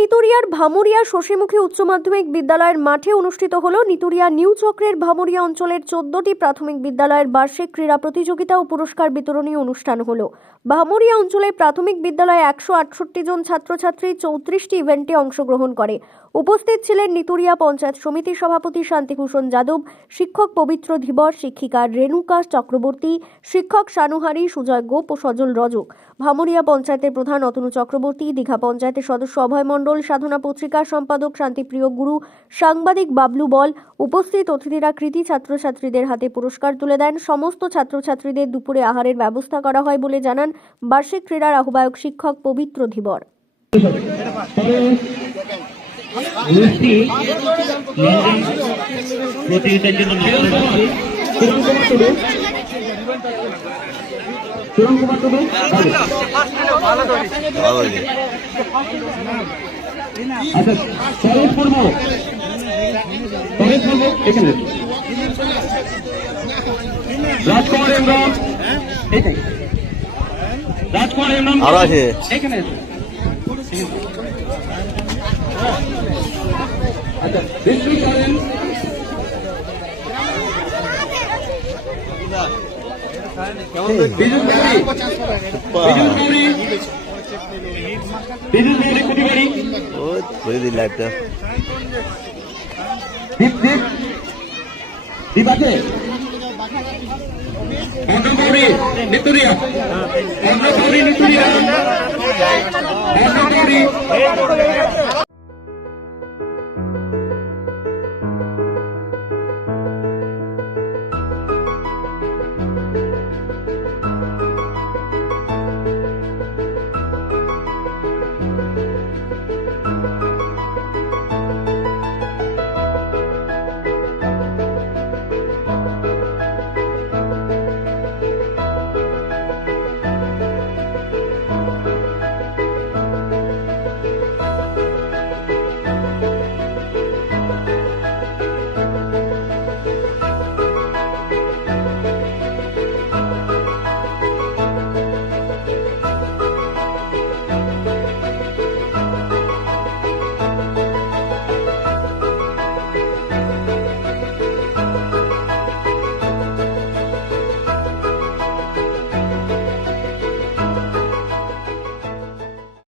নিতুরিয়ার ভামুরিয়া শশীমুখী উচ্চ মাধ্যমিক বিদ্যালয়ের মাঠে অনুষ্ঠিত হলো নিতুরিয়া নিউ চক্রের ভামুরিয়া অঞ্চলের 14টি প্রাথমিক বিদ্যালয়ের বার্ষিক ক্রীড়া প্রতিযোগিতা ও পুরস্কার বিতরণী অনুষ্ঠান হলো। ভামুরিয়া অঞ্চলের প্রাথমিক বিদ্যালয়ে 168 জন ছাত্রছাত্রী 34টি ইভেন্টে অংশগ্রহণ করে। উপস্থিত ছিলেন নিতুরিয়া পঞ্চায়েত সমিতির সভাপতি শান্তিভূষণ যাদব, শিক্ষক পবিত্র ধীবর, শিক্ষিকা রেণুকা চক্রবর্তী, শিক্ষক শানুহারি, সুজয় গোপ ও সজল রজক, ভামুরিয়া পঞ্চায়েতের প্রধান অতনু চক্রবর্তী, দীঘা পঞ্চায়েতের সদস্য অভয় মণ্ডল, সাধনা পত্রিকার সম্পাদক শান্তিপ্রিয় গুরু, সাংবাদিক বাবলু বল। উপস্থিত অতিথিরা কৃতি ছাত্রছাত্রীদের হাতে পুরস্কার তুলে দেন। সমস্ত ছাত্রছাত্রীদের দুপুরে আহারের ব্যবস্থা করা হয় বলে জানান বার্ষিক ক্রীড়ার আহ্বায়ক শিক্ষক পবিত্র ধীবর। রাজকুমার ইমরান আরো আছে এখানে। আচ্ছা বিজু করেন লাইভটা দীপ আছে নিতুরিয়া